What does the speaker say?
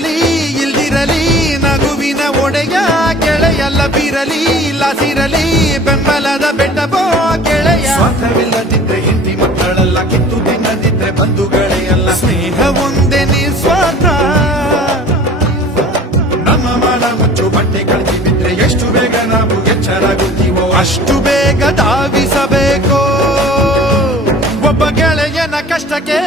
ಇರಲಿ ಇಲ್ದಿರಲಿ ನಗುವಿನ ಒಡೆಯ ಗೆಳೆಯಲ್ಲ ಬಿರಲಿ ಲಾಸಿರಲಿ ಬೆಂಬಲದ ಬೆಟ್ಟಬೋ ಗೆಳೆಯ. ಸ್ವಾರ್ಥವಿಲ್ಲದಿದ್ರೆ ಹೆಂಡತಿ ಮಕ್ಕಳೆಲ್ಲ ಕಿತ್ತು ತಿನ್ನದಿದ್ರೆ ಬಂಧುಗಳೆಯಲ್ಲ. ಸ್ನೇಹ ಒಂದೇ ನಿಸ್ವಾರ್ಥ. ನಮ್ಮ ಮಾಡ ಮುಚ್ಚು ಬಟ್ಟೆ ಕಳ್ತಿ ಬಿದ್ರೆ ಎಷ್ಟು ಬೇಗ ನಾವು ಎಚ್ಚರಾಗುತ್ತೀವೋ ಅಷ್ಟು ಬೇಗ ಧಾವಿಸಬೇಕು ಒಬ್ಬ ಗೆಳೆಯನ ಕಷ್ಟಕ್ಕೆ.